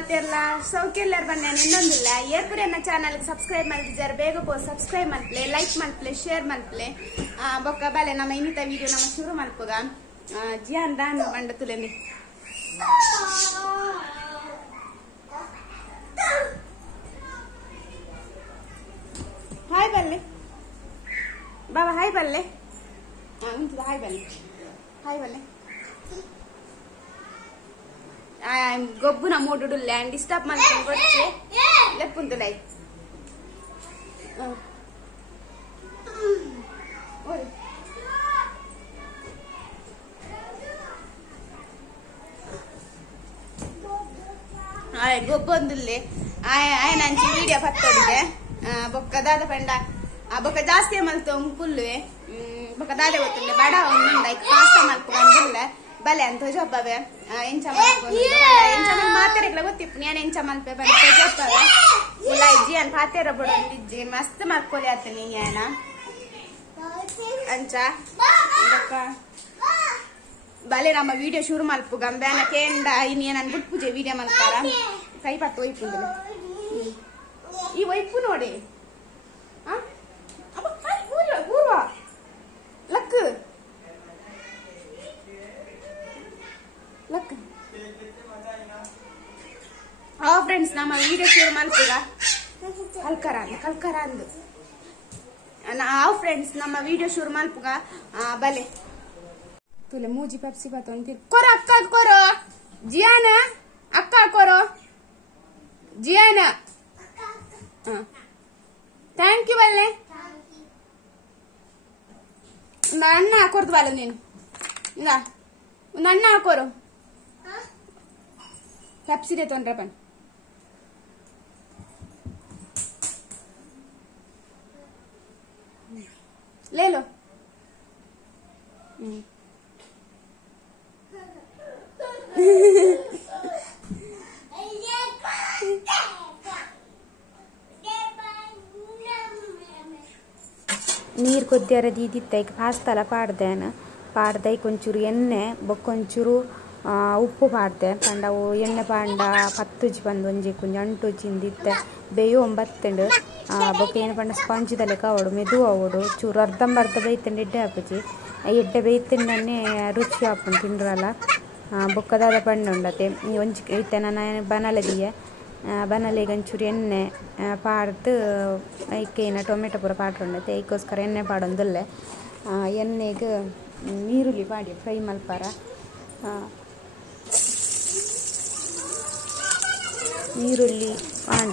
ಮತ್ತೆಲ್ಲ ಸೌಖ್ಯ ಎಲ್ಲಾರು ಬನ್ನಿ ಇನ್ನೊಂದಿಲ್ಲ ಏರ್ಪುರಿ ನನ್ನ ಚಾನಲ್ ಸಬ್ಸ್ಕ್ರೈಬ್ ಮಾಡಿದ್ದಾರೆ ಬೇಗ ಪೋ ಸಬ್ಸ್ಕ್ರೈಬ್ ಮಲ್ಪಲೆ ಲೈಕ್ ಮಲ್ಪಲೆ ಶೇರ್ ಮಲ್ಪಲೆ ಬೊಕ್ಕ ಬಾಲೆ ನಮ್ಮ ಇನ್ನಿತ ವಿಡಿಯೋ ನಮ್ಮ ಶುರು ಮಲ್ಪುಗ ಜಿಯಾನ್ ದಾನ್ ಬಂಡ ತುಲೆನಿ ಹಾಯ್ ಬಲ್ಲೆ ಬಾಬಾ ಹಾಯ್ ಬಲ್ಲೆ ಉಂಟು ಹಾಯ್ ಬಲ್ಲೆ ಹಾಯ್ ಬಲ್ಲೆ ಗೊಬ್ಬುನ ಮೂಡುಡು ಲ್ಯಾಂಡ್ ಡಿಸ್ಟರ್ಬ್ ಮಾಡ್ಕೊಂಡು ಕೊಡ್ತಿ ಲೆಪ್ಪುಂಟು ಲೈ ಗೊಬ್ಬೊಂದುಲ್ಲೆ ಆಯ ನಂಚಿ ವಿಡಿಯೋ ಪತ್ತೋಡಿದೆ ಬೊಕ್ಕ ದಾದ ಪಂಡ ಬೊಕ್ಕ ಜಾಸ್ತಿ ಮಲ್ತು ಪುಲ್ವೆ ಬೊಕ್ಕ ದಾದೆ ಗೊತ್ತುಂಡೆ ಬಡ ಒಂದುಂಡ ಪಾಸ್ತಾ ಮಲ್ಪುಗಂದಿಲ್ಲ ಬಲೆ ಅಂತ ಜೊಬ್ಬವೆ ಎಂಚ ಮಾತೆರೆಗ್ಲ ಗೊತ್ತಿಪ್ಪು ನಾನು ಎಂಚ ಮಲ್ಪೆ ಬಂತ ಜೊಬ್ಬವೆ ಇಲ್ಲ ಇಜ್ಜಿ ಅನ್ ಪಾತೆರ ಬಡೊಂದಿಜ್ಜಿ ಮಸ್ತ್ ಮಲ್ಕೊಲಿ ಆತ ನೀನ ಅಂಚ ಬಲೆ ನಮ್ಮ ವಿಡಿಯೋ ಶುರು ಮಲ್ಪುಗ ಬ್ಯಾನ ಕೇಂಡ ಇನ್ನು ನಾನು ಬಿಟ್ಟು ಪೂಜೆ ವಿಡಿಯೋ ಮಲ್ಪಾರ ಕೈ ಪತ್ತು ಒಯ್ಪುಂದಿಲ್ಲ ಈ ಒಯ್ಪು ನೋಡಿ ಪೂರ್ವ ಲಕ್ ಲಕ್ ಫ್ರೆಂಡ್ಸ್ ನಮ್ಮ ವಿಡಿಯೋ ಶುರು ಮಲ್ಪುಗ ಕಲ್ಕರ ಅಂದು ಫ್ರೆಂಡ್ಸ್ ನಮ್ಮ ವಿಡಿಯೋ ಶುರು ಮಲ್ಪುಗ ಬಲೆ ತುಲೆ ಮೂಜಿ ಪೆಪ್ಸಿ ಬತ್ತ ಕೊರ ಅಕ್ಕ ಕೊರೋ ಜಿಯಾನ ಅಕ್ಕ ಕೊರೋ ಜಿಯಾನ ಥ್ಯಾಂಕ್ ಯು ಬಲ್ಲೆ ಒಂದು ಅಣ್ಣ ಹಾಕೋರ್ದು ಬಲ್ಲ ನೀನು ಇಲ್ಲ ಒಂದು ಅಣ್ಣ ಹಾಕೋರು ಪೆಪ್ಸಿದೆ ತೊಂದ್ರೆ ಪನ್ ಲೇಲೋ ನೀರು ಕೊದ್ದಿಯಾರ ದೀದಿತ್ತೈಕ್ ಪಾಸ್ತಾಲ ಪಾಡ್ದೈಕ್ ಒಂಚೂರು ಎಣ್ಣೆ ಬೊಕ್ಕೊಂಚೂರು ಉಪ್ಪು ಪಾಡ್ದೆ ಪಂಡವು ಎಣ್ಣೆ ಪಾಂಡ ಪತ್ತುಜಿ ಬಂದು ಒಂಜಿ ಕುಂಜ ಅಂಟುಜಿಂದಿತ್ತೆ ಬೇಯು ಒಂಬತ್ತಂಡು ಬೊಕ್ಕ ಏನು ಪಂಡ ಸ್ಪಂಜಿದಲೆ ಕವಡು ಮೆದು ಅವಡು ಚೂರು ಅರ್ಧಂಬರ್ಧ ಬೇಯ್ತಂಡು ಎಡ್ಡೆ ಹಾಪುಜಿ ಎಡ್ಡೆ ಬೇಯ್ತಂಡನ್ನೇ ರುಚಿ ಹಾಪುಂಡು ತಿಂಡ್ರಲ್ಲ ಬೊಕ್ಕದಾದ ಪಂಡ ಉಂಡತೆ ಒಂಜಿ ಇತ್ತೆ ನಾನು ಬನಲದಿಯೆ ಬನಲೆಗೆ ಒಂಚೂರು ಎಣ್ಣೆ ಪಾಡ್ದು ಐಕೇನ ಟೊಮೆಟೊ ಪೂರ ಪಾಡ್ಕೊಂಡತೆ ಐಕೋಸ್ಕರ ಎಣ್ಣೆ ಪಾಡೊಂದುಲ್ಲೆ ಎಣ್ಣೆಗೆ ನೀರುಳ್ಳಿ ಪಾಡಿ ಫ್ರೈ ಮಲ್ಪಾರ ನೀರುಳ್ಳಿ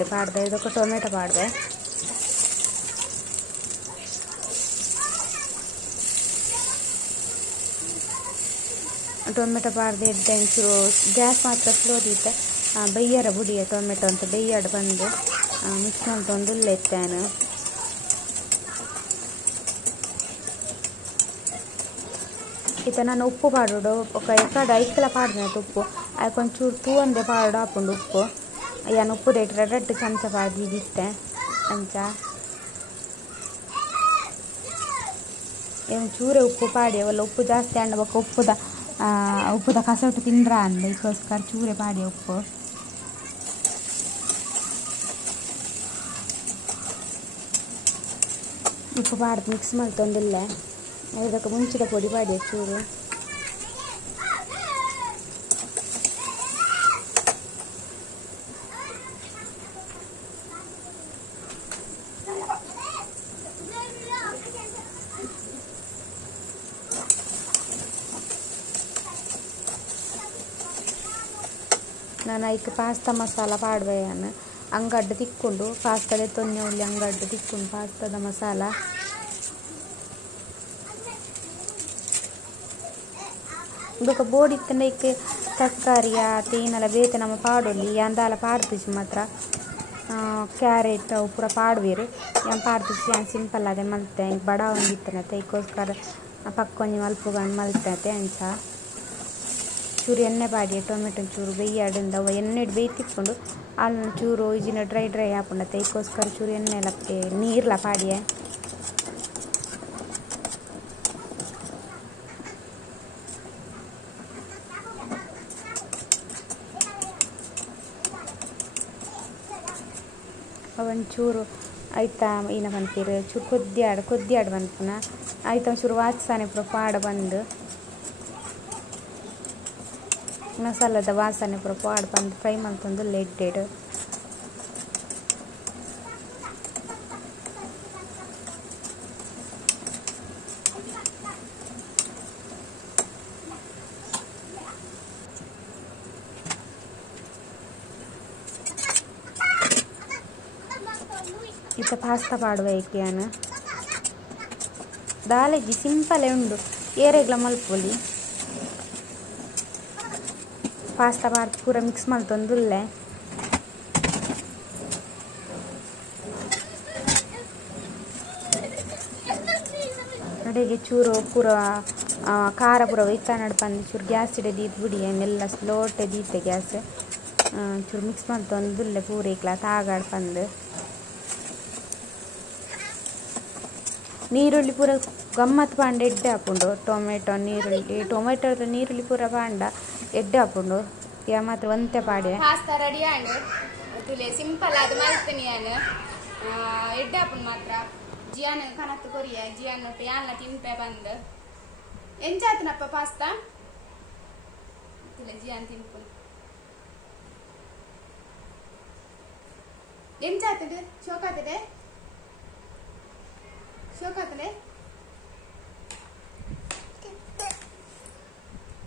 ಪಾಡ್ದೆ ಇದಕ್ಕೆ ಟೊಮೆಟೊ ಪಾಡ್ದೆ ಟೊಮೆಟೊ ಪಾಡ್ದೆ ಎಡ್ಡೆ ಒಂಚೂರು ಗ್ಯಾಸ್ ಮಾತ್ರ ಸ್ಲೋ ದೀತೆ ಬೈಯರ ಬುಡಿಯ ಟೊಮೆಟೊ ಅಂತ ಬೈಯಾಡು ಬಂದು ಮಿಕ್ಸ್ ಮಾಡ್ಕೊಂಡು ಉಲ್ಲೆತ್ತಾನು ಈತ ನಾನು ಉಪ್ಪು ಪಾಡೋಡು ఒక ಎಕಡೆ ಐಕ್ಲ ಪಾಡ್ದೆ ಉಪ್ಪು ಅದಕ್ಕೆ ಒಂಚೂರು ತೂವಂದೆ ಪಾಡೋಡು ಹಾಕೊಂಡು ಉಪ್ಪು ಏನು ಉಪ್ಪು ದೇಟ್ರೆ 2 ಚಮಚ ಪಾಡಿದಿತ್ತೆ ಅಂಚ ಒಂಚೂರೇ ಉಪ್ಪು ಪಾಡಿ ಅವಲ್ಲ ಉಪ್ಪು ಜಾಸ್ತಿ ಅಂಡ ಬೊಕ್ಕ ಉಪ್ಪುದ ಕಸಟು ತಿಂಡ್ರ ಅಂದ ಇದಕ್ಕೋಸ್ಕರ ಚೂರೆ ಪಾಡಿ ಉಪ್ಪು ಪಾಡ್ದು ಮಿಕ್ಸ್ ಮಾಡ್ತೊಂದಿಲ್ಲ ಅದಕ್ಕೆ ಮುಂಚಿದ ಪೊಡಿ ಪಾಡಿ ಚೂರು ನಾನು ಐಕ್ ಪಾಸ್ತಾ ಮಸಾಲ ಪಾಡ್ಬೇಯನು ಅಂಗಡ್ಡು ತಿಕ್ಕೊಂಡು ಪಾಸ್ತಾದ ತೊನ್ನೆ ಉಳ್ಳಿ ಅಂಗಡ್ಡು ತಿಕ್ಕೊಂಡು ಪಾಸ್ತಾದ ಮಸಾಲ ಬೊಕ ಬೋಡಿತ್ತಂಡ ಇಕ್ಕೆ ತರಕಾರಿಯ ತೇನೆಲ್ಲ ಬೇತೆ ನಮ್ಮ ಪಾಡೊಲ್ಲಿ ಅಂದಾಲ ಪಾಡ್ತಿಸಿ ಮಾತ್ರ ಕ್ಯಾರೆಟ್ ಅವು ಪೂರ ಪಾಡ್ವೇರು ಏನು ಪಾಡ್ತಿಸಿ ಏನು ಸಿಂಪಲ್ ಅದೇ ಮಲ್ತೆ ಬಡ ಒಂದಿತ್ತನತ್ತೆ ಇದಕ್ಕೋಸ್ಕರ ಪಕ್ಕೊಂಜಿ ಮಲ್ಪುಗಂಡು ಮಲ್ತತೆ ಅಂಚ ಚೂರು ಎಣ್ಣೆ ಪಾಡಿ ಟೊಮೆಟೊ ಚೂರು ಬೇಯ್ಯಾಡಿಂದ ಅವ ಎಣ್ಣೆ ಬೇಯ್ತಿಕ್ಕೊಂಡು ಅಲ್ಲಿ ಚೂರು ಇಜಿನ ಡ್ರೈ ಹಾಕೊಂಡತ್ತೆ ಇದಕ್ಕೋಸ್ಕರ ಚೂರು ಎಣ್ಣೆ ಎಲ್ಲ ನೀರ್ಲ ಪಾಡಿಯೇ ಒಂಚೂರು ಆಯ್ತಾ ಏನ ಬಂತೀರಿ ಚೂರು ಕೊದ್ದಿ ಆಡ್ ಬಂತನ ಆಯ್ತಾ ಒಂಚೂರು ವಾಸನೆ ಪೂರ ಪಾಡ ಬಂದು ಮಸಾಲದ ವಾಸನೆ ಪೂರ ಪಾಡ ಬಂದು ಫ್ರೈ ಮಾಡ್ಕೊಂಡು ಲೆಡ್ಡೆಡ್ ಇತ್ತ ಪಾಸ್ತಾ ಪಾಡುವ ಏಕೆಯಾನ ದಾಲೆಜಿ ಸಿಂಪಲೇ ಉಂಡು ಏರೆಗ್ಲ ಮಲ್ಪೊಲಿ ಪಾಸ್ತಾ ಪಾಡ್ದು ಪೂರ ಮಿಕ್ಸ್ ಮಲ್ತೊಂದುಲ್ಲೆ ಕಡೆಗೆ ಚೂರು ಪೂರ ಖಾರ ಪೂರ ಒಯ್ತಾ ನಡ್ಪಂದು ಚೂರು ಗ್ಯಾಸ್ ಇಡೆ ದೀತ್ ಬಿಡಿ ಎಲ್ಲ ಸ್ಲೋಟೆ ದೀತೆ ಗ್ಯಾಸ್ ಚೂರು ಮಿಕ್ಸ್ ಮಲ್ತೊಂದುಲ್ಲೆ ಪೂರ ಇಕ್ಲ ತಾಗಾಡ್ಪಂದು ನೀರುಳ್ಳಿ ಪೂರ ಗಮ್ಮತ್ ಪಾಂಡ ಎಡ್ಡೆ ಹಾಕೊಂಡು ಟೊಮೆಟೊ ನೀರುಳ್ಳಿ ಪೂರ ಪಾಂಡ ಎಡ್ಡೆ ಹಾಕೊಂಡು ಯಾ ಮಾತ್ರ ಒಂತೆ ಪಾಡೆ ಪಾಸ್ತಾ ರೆಡಿ ಆಂಡ್ ತುಲೆ ಸಿಂಪಲ್ ಅದು ಮಾಡ್ತೀನಿ ನಾನು ಎಡ್ಡೆ ಹಾಕೊಂಡು ಮಾತ್ರ ಜಿಯಾನ ಕನತ್ತು ಕೊರಿಯ ಜಿಯಾನ್ ಒಟ್ಟು ಯಾಲ್ನ ತಿನ್ಪೆ ಬಂದು ಎಂಚಾತನಪ್ಪ ಪಾಸ್ತಾ ತುಲೆ ಜಿಯಾನ್ ತಿನ್ಕೊಂಡು ಎಂಚಾತದೆ ಶೋಕಾತದೆ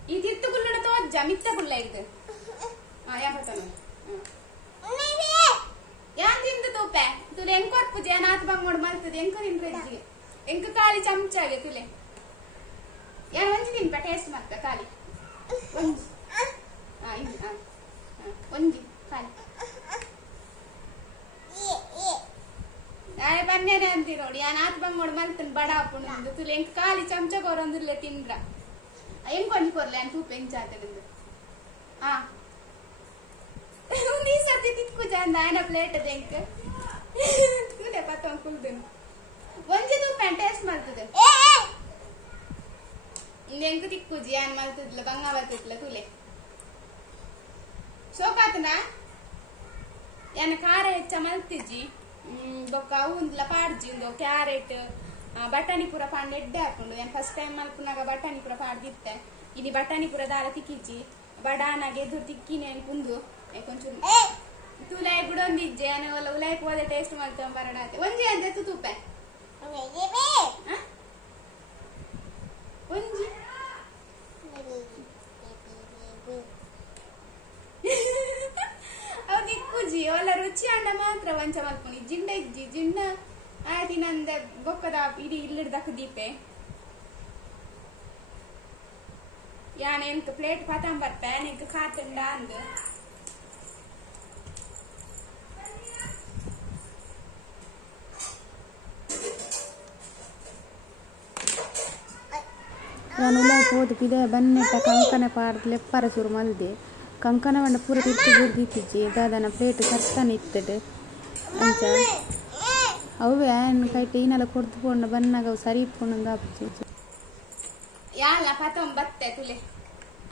ಈ ತಿತ್ತು ಗುಲ್ಲಡ ತೋಜ್ಜ ಮಿತ್ತ ಗುಲ್ಲ ಇದು ಯಾನ್ ತಿಂದು ತೂಪೆ ತುಲೆ ಎಂಕ ಕೊರ್ಪುಜೆ ನಾತ್ ಬಂಗೋಡ್ ಮಲ್ತದೆ ಎಂಕ ನಿಂಡ್ರೆಜ್ಜಿಗೆ ಎಂಕ ಕಾಲಿ ಚಮಚಾಗೆ ತುಲೆ ಯಾನ್ ಒಂಜಿ ತಿನ್ಪ ಟೇಸ್ಟ್ ಮಾಡ್ತ ಕಾಲಿ ಒಂಜಿ ಕಾಲಿ ಬನ್ನೇನೆ ಅಂತಿ ನೋಡಿ ಯಾನ್ ಆತ್ ಬಂಗೋಡ್ ಮಲ್ತನ್ ಬಡ ಹಾಕೊಂಡು ತುಲೆ ಎಂಕ ಕಾಲಿ ಚಮಚಗೋರೊಂದುಲ್ಲೆ ತಿಂದ್ರ ಎಂಕ ಒಂಜಿ ಕೊರ್ಲೆ ಅನ್ ತೂಪ ಎಂಚಾತನಿಂದು ನೀ ಸರ್ತಿ ತಿಕ್ಕು ಚಂದ ಆಯ್ನ ಪ್ಲೇಟ್ ಅದ ಎಂಕ ತುಲೆ ಪತ್ತ ಕುಲ್ದನು ಒಂಜಿ ತೂಪ ಟೇಸ್ಟ್ ಮಾಡ್ತದೆ ಎಂಕ ತಿಕ್ಕುಜಿ ಯಾನ್ ಮಲ್ತದ್ಲ ಬಂಗ ಬರ್ತದ್ಲ ತುಲೆ ಶೋಕಾತನ ಯಾನ ಖಾರ ಹೆಚ್ಚ ಮಲ್ತಿಜ್ಜಿ ಬೊಕ್ಕ ಅವುಂದ್ಲ ಪಾಡ್ಜಿ ಒಂದು ಕ್ಯಾರೆಟ್ ಬಟಾಣಿ ಪೂರ ಪಾಂಡ್ ಎಡ್ಡೆ ಹಾಕೊಂಡು ನಾನು ಫಸ್ಟ್ ಟೈಮ್ ಮಲ್ಪುನಾಗ ಬಟಾಣಿ ಪೂರ ಪಾಡ್ದಿತ್ತೆ ಇಲ್ಲಿ ಬಟಾಣಿ ಪೂರ ದಾರ ತಿಕ್ಕಿಜ್ಜಿ ಬಡಾನಾಗೆ ಎದುರು ತಿಕ್ಕಿನಿ ಕುಂದು ಕೊಂಚೂರು ತುಲಾಯ್ ಬಿಡೊಂದಿಜ್ಜೆ ಅನವಲ್ಲ ಉಲಾಯ್ಕ್ ಹೋದ ಟೇಸ್ಟ್ ಮಾಡ್ತೇವೆ ಬರಡಾತೆ ಒಂಜಿ ಅಂತ ತುಪ್ಪೆ ಒಂಜಿ ಅವ್ ದಿಕ್ಕುಜಿ ಒಲ್ಲ ರುಚಿ ಅಂಡ ಮಾತ್ರ ವಂಚ ಮಲ್ಪುನಿ ಜಿಂಡ ಇಜ್ಜಿ ಜಿಂಡ ಆಯ್ತು ನಂದ ಬೊಕ್ಕದ ಇಡೀ ಇಲ್ಲಿಡ್ದಕ್ಕ ದೀಪೆ ಯಾನ್ ಎಂಕ ಪ್ಲೇಟ್ ಪತಾಂ ಬರ್ಪೆ ಎಂಕ ಖಾತುಂಡ ಅಂದ್ ನಾನು ಉಲಾಯ್ಕ್ ಹೋದ ಪಿದೆ ಬನ್ನೆಟ್ಟ ಕಂಕನ ಪಾಡ್ದು ಲೆಪ್ಪರ ಸುರು ಮಲ್ದೆ ಕಂಕನ ಬಂಡ ಪೂರ ತಿತ್ತು ಗುರ್ದಿತ್ತಿಜ್ಜಿ ದಾದನ ಪ್ಲೇಟ್ ಕರ್ತಾನೆ ಇತ್ತಡು ಅಂಚ ಅವೇ ಆಯನ್ ಕೈಟ್ ಈನೆಲ್ಲ ಕೊಡ್ದು ಪೋಂಡ ಬನ್ನಾಗ ಅವು ಸರಿ ಇಟ್ಕೊಂಡು ಆಪುಜಿ ಯಾಲ ಪತಂ ಬತ್ತೆ ತುಲೆ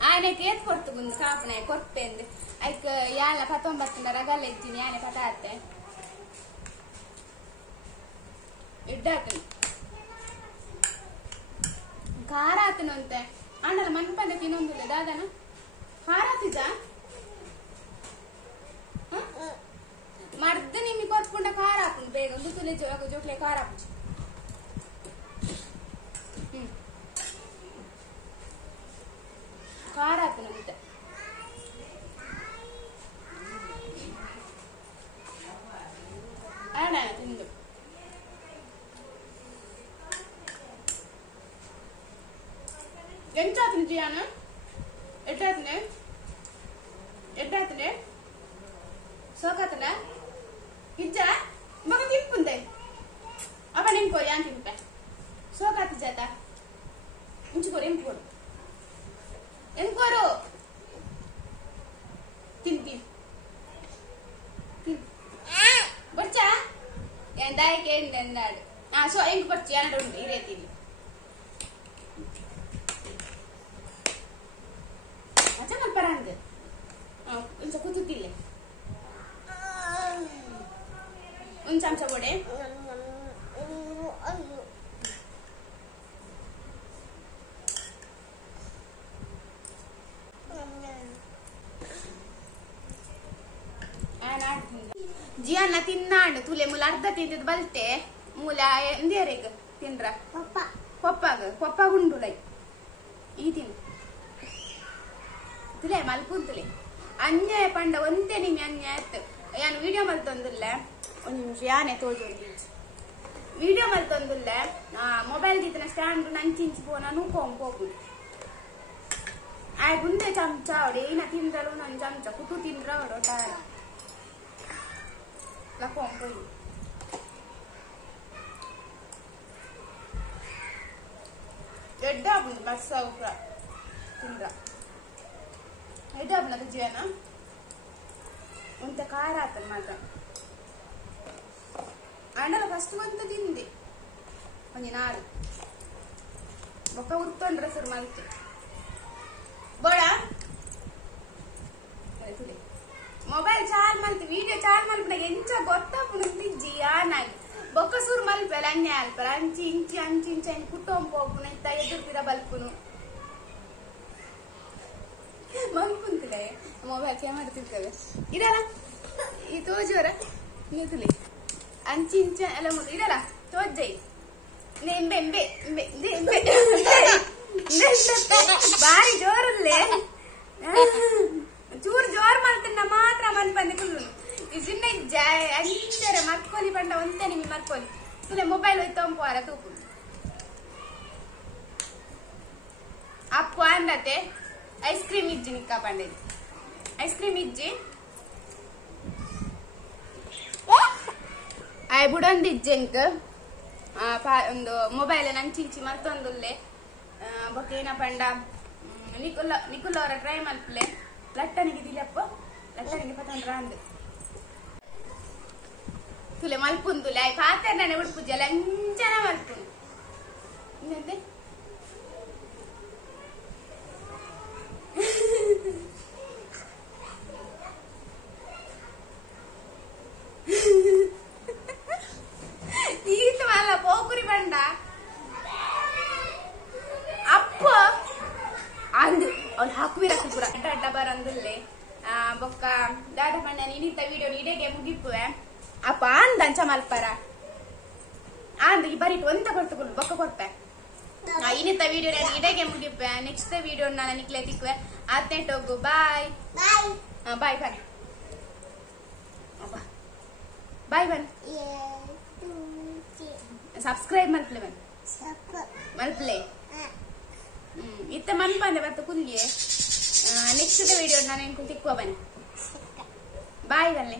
ಆನೆ ಕೇತ್ ಕೊಡ್ತು ಗುಂದು ಕಾಪನೆ ಕೊರ್ಪೆ ಅಂದ್ ಐಕ್ ಯಾಲ ಪತಂ ಬತ್ತಂಡ ರಗಲ್ ಎಜ್ಜಿನಿ ಆನೆ ಪತಾತೆ ಇಡ್ಡಾತನು ಖಾರ ಆತನು ಅಂತೆ ಅಣ್ಣನ ಮನ್ಪಂದೆ ತಿನ್ನೊಂದಿಲ್ಲ ದಾದನ ಖಾರ ಆತಿಜ ಮರ್ದ ನಿಮಗೆ ಕೊತ್ಕೊಂಡ ಖಾರ ಹಾಕೊಂಡು ಬೇಗ ಒಂದು ತುಲೆ ಜೋಕ್ಲೆ ಖಾರ ಹಾಕು ಖಾರ ಹಾಕು ನಮ್ಗೆ ಅಣ್ಣ ತಿಂದು ಎಂಚಾತನ ಜಿಯಾನ ಎಡ್ಡಾತನೆ ಸೋಕಾತನ ಇಜ್ಜ ಮಗ ತಿಪ್ಪುಂದೆ ಅಪ್ಪ ನಿಂಕೋರಿ ಯಾನ್ ತಿಂಪೆ ಸೋಕಾತ ಜಾತ ಇಂಚುಕೋರಿ ಎಂಕೋರು ಎಂಕೋರು ತಿಂತಿ ಬಚ್ಚ ಎಂದಾಯಕ್ಕೆ ಎಂದಾಡು ಸೊ ಎಂಕ್ ಬಚ್ಚಿ ಯಾನ ಉಂಟು ಈ ರೀತಿ ಅಚ್ಚ ಮಲ್ಪರ ಅಂದೆ ಇಂಚ ಕೂತಿಲ್ಲ ಜಿಯನ್ನ ತಿನ್ನಾಂಡು ತುಲೆ ಮೂಲ ಅರ್ಧ ತಿಂದಿದ್ ಬಲ್ತೆ ಮೂಲ ಎಂದೇರೆಗ್ ತಿನ್ರ ಪಪ್ಪಾಗ ಉಂಡು ಲೈ ಈ ತಿನ್ ತುಲೆ ಮಲ್ಪುಂತುಲೆ ಅನ್ಯಾಯ ಪಂಡ ಒಂದೇ ನಿಮಿ ಅನ್ಯಾಯ ಆಯ್ತು ಯಾನು ವಿಡಿಯೋ ಮಲ್ತೊಂದುಲ್ಲ ಒಂದು ನಿಮಿಷ ಯಾನೆ ತೋಜೊಂದು ವಿಡಿಯೋ ಮಲ್ತೊಂದುಲ್ಲ ಮೊಬೈಲ್ ದಿತ್ತಿನ ಸ್ಟ್ಯಾಂಡ್ ನಂಚಿಂಚಿ ಪೋನ ನೂಕೋಂಪೋಗು ಆಯ್ ಗುಂದೆ ಚಮಚ ಅವಡೆ ಏನ ತಿಂದ್ರಲು ನನ್ ಚಮಚ ಕುಟು ತಿಂದ್ರ ಅವಡು ತಾರ ಲಕೋಂಪೋಯಿ ಎಡ್ಡ ಆಗುಂದು ಮಸ್ಸ ಉಪ್ರ ತಿಂದ್ರ ಎಡ್ಡ ಆಗುನ ತುಜಿಯನ ಒಂತ ಖಾರ ಆತನ ಮಾತ್ರ ಅಂಡಲ ಫಸ್ಟ್ ಒಂದು ತಿಂದೆ ಒಂಜಿ ನಾಡು ಬೊಕ್ಕ ಉತ್ತೊಂಡ್ರ ಸುರು ಮಲ್ತು ಬೋಳ ಮೊಬೈಲ್ ಚಾರ್ಜ್ ಮಲ್ತು ವಿಡಿಯೋ ಚಾರ್ಜ್ ಮಲ್ಪನಾಗ ಎಂಚ ಗೊತ್ತಾಪುನು ತಿಜ್ಜಿ ಆನಾಗಿ ಬೊಕ್ಕ ಸುರು ಮಲ್ಪೆಲ್ಲ ಅನ್ಯ ಅಲ್ಪರ ಅಂಚಿ ಇಂಚಿ ಅಂಚಿ ಇಂಚಿ ಅಂಚಿ ಕುಟ್ಟೊಂಪು ಹೋಗ್ಪುನು ಇತ್ತ ಎದುರ್ತಿರ ಬಲ್ಪುನು ಮಲ್ಪುಂತಿದೆ ಮೊಬೈಲ್ ಕ್ಯಾಮರಾ ತಿಳ್ತೇವೆ ಇದಲ್ಲ ಈ ತೋಜೋರ ನೀತುಲಿ ಅಂಚಿ ಇಂಚ ಎಲ್ಲ ಇದಲ್ಲ ತೋಜೈ ಬಾರಿ ಜೋರಲ್ಲೇ ಚೂರು ಜೋರ್ ಮಲ್ತನ್ನ ಮಾತ್ರ ಮನ್ಪಂದೆ ಕುಲ್ಲು ಈ ಚಿನ್ನ ಅಂಚರ ಮರ್ಕೋಲಿ ಪಂಡ ಒಂತೆ ನಿಮ್ ಮರ್ಕೋಲಿ ತುಲೆ ಮೊಬೈಲ್ ಹೋಯ್ತು ತಂಪುವಾರ ತೂಪು ಅಪ್ಪು ಅಂದತೆ ಐಸ್ ಕ್ರೀಮ್ ಇಜ್ಜಿ ನಿಕ್ಕ ಪಂಡೆ ಐಸ್ ಕ್ರೀಮ್ ಇಜ್ಜಿ ಆಯ್ ಬುಡೊಂದಿಜ್ಜೆಂಕ್ ಒಂದು ಮೊಬೈಲ್ ನಂಚಿಂಚಿ ಮರ್ತೊಂದುಲ್ಲೆ ಬೊಕ್ಕ ಏನ ಪಂಡ ನಿಕುಲ್ ಅವರ ಟ್ರೈ ಮಲ್ಪಲೆ ಲಟ್ಟನಿಗೆ ದಿಲಪ್ಪ ಲಟ್ಟನಿಗೆ ಪತಂಡ್ರ ಅಂದ್ ತುಲೆ ಮಲ್ಪುಂದುಲೆ ಆಯ್ ಪಾತ್ರ ನಾನೆ ಉಡ್ಪುಜಿ ಅಲ್ಲ ಅಂಚನ ಮಲ್ಪುಂದು ಇನ್ನಂದೆ పోకురి బండ అప్ప అందు ಅವ್ಳು ಹಾಕುವಿರಕ್ಕೆ ಪೂರ ಅಡ್ಡ ಬರಂದುಲ್ಲೆ ಬೊಕ್ಕ ದಾದ ಪಂಡ ನೀನಿತ್ತ ವಿಡಿಯೋ ಇಡೆಗೆ ಮುಗಿಪ್ಪುವೆ ಅಪ್ಪ ಅಂದ ಅಂಚ ಮಲ್ಪರ ಅಂದ ಈ ಬರೀಟ್ ಒಂತ ಕೊಡ್ತುಕೊಂಡು ಬೊಕ್ಕ ಕೊಡ್ಪೆ ಇನ್ನಿತ್ತ ವಿಡಿಯೋ ನಾನು ಇಡೆಗೆ ಮುಗಿಪ್ಪೆ ನೆಕ್ಸ್ಟ್ ವಿಡಿಯೋ ನಾನು ನಿಕ್ಲೆ ತಿಕ್ಕುವೆ ಆತ್ನೆಟ್ ಹೋಗು ಬಾಯ್ ಬಾಯ್ ಬಾಯ್ ಬಾಯ್ ಬನ್ ಸಬ್ಸ್ಕ್ರೈಬ್ ಮಲ್ಪಲೆ ಬನ್ ಮಲ್ಪಲೆ ಇತ್ತ ಮನ್ಪಂದೆ ಬತ್ತ ಕುಲ್ಗೆ ನೆಕ್ಸ್ಟ್ ವಿಡಿಯೋ ನಾನು ತಿಕ್ಕುವ ಬನ್ನಿ ಬಾಯ್ ಬನ್ನಿ.